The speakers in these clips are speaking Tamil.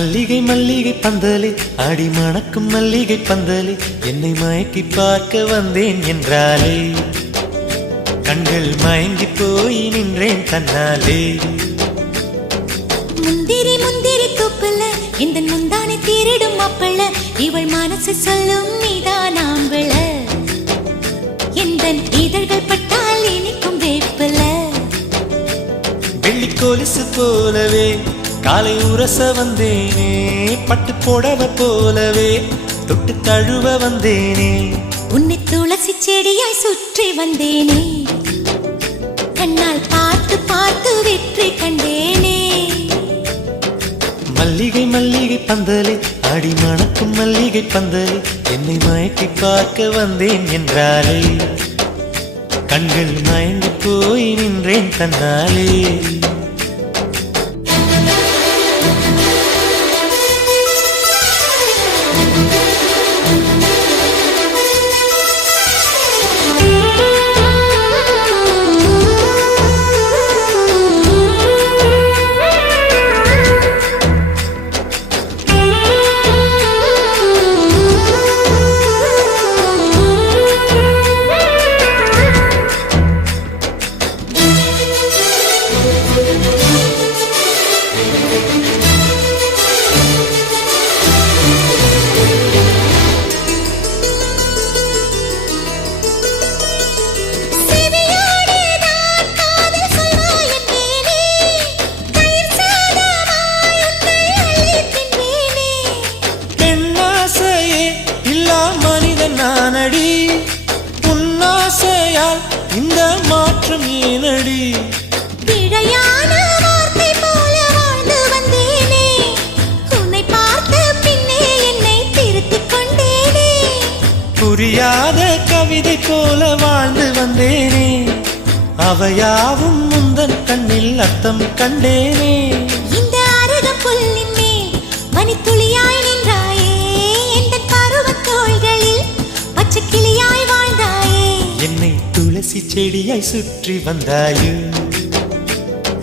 மல்லிகை மல்லிகை பந்தலே ஆடி மணக்கும் மல்லிகை பந்தலே என்னை மயக்கி பார்க்க வந்தேன் என்றாலே கண்கள் மயங்கி போய் நின்றேன் தன்னாலே. முந்திரி முந்திரி தூப்புல இந்த முந்தானை தேரிடும் மாப்பிள்ள இவள் மனசு சொல்லும் நீதான் ஆம்பள எந்த இதழ்கள் பட்டால் இனிக்கும் வேப்பில வெள்ளி கொலுசு போலவே காலை உரச வந்தேனே பட்டு போடவ போலவே தொட்டு தழுவ வந்தேனே உன்னை துளசி செடியாய் சுற்றி வந்தேனே கண்ணால் பார்த்து பார்த்து வெற்றி கண்டேனே. மல்லிகை மல்லிகை பந்தலே ஆடி மணக்கும் மல்லிகை பந்தலே என்னை மயக்கி பார்க்க வந்தேன் என்றாலே கண்கள் மயங்கி போய் நின்றேன் தன்னாலே. நானடி உன்னாசையால் இந்த மாற்றம் ஏனடி பிழையான வார்த்தை போல வாழ்ந்து வந்தேனே உன்னை பார்த்த பின்னே என்னை திருத்திக் கொண்டேனே புரியாத கவிதை போல வாழ்ந்து வந்தேனே அவையாவும் முந்தன் கண்ணில் அர்த்தம் கண்டேனே. இந்த அருக புல்லின் மேல் பனித்துளியாய் நின்றாயே எந்த பருவத் தோள்களில் பச்சை கிளியாய் வாழ்ந்தாயே என்னை துளசி செடியாய் சுற்றி வந்தாயோ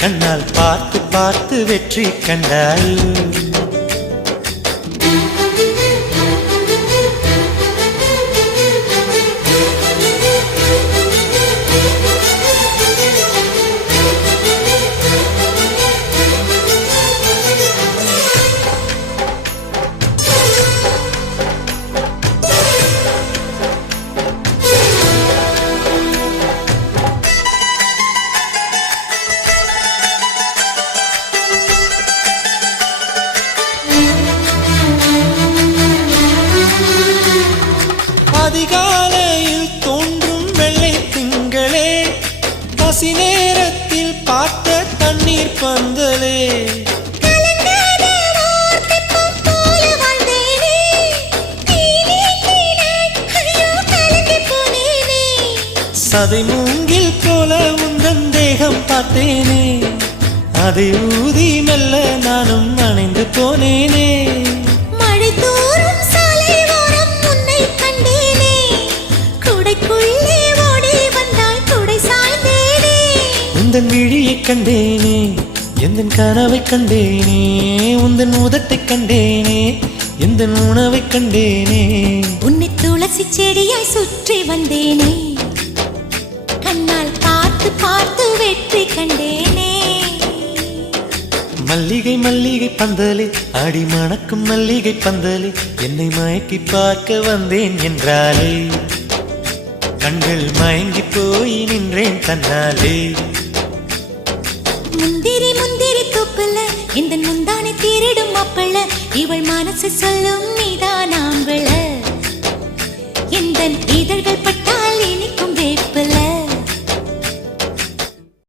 கண்ணால் பார்த்து பார்த்து வெற்றி கண்டாயோ. அதிகாலையில் தோன்றும் வெள்ளை திங்களே பசி நேரத்தில் பார்த்த தண்ணீர் பந்தலே சதை மூங்கில் போல உந்தன் தேகம் பார்த்தேனே அதை ஊதி மெல்ல நானும் அணைந்து போனேனே. மழை தூரும் சாலை ஓரம் உன்னை கண்டேனே குடைக்குள்ளே ஓடி வந்தாய் குடை சாய்ந்தேனே உந்தன் விழியை கண்டேனே எந்தன் கனவை கண்டேனே உந்தன் உதட்டை கண்டேனே எந்தன் உணவை கண்டேனே. உன்னை துளசி செடியாய் சுற்றி வந்தேனே கண்ணால் பார்த்து பார்த்து வெற்றி கண்டேனே. மல்லிகை மல்லிகை பந்தலே ஆடி மணக்கும் மல்லிகை பந்தலே என்னை மயக்கி பார்க்க வந்தேன் என்றாலே கண்கள் மயங்கி போய் நின்றேன் தன்னாலே. முந்திரி முந்திரி தூப்புல இந்த முந்தானை தேரிடும் மாப்பிள்ள இவள் மனசு சொல்லும் நீதான் ஆம்பள எந்த இதழ்கள்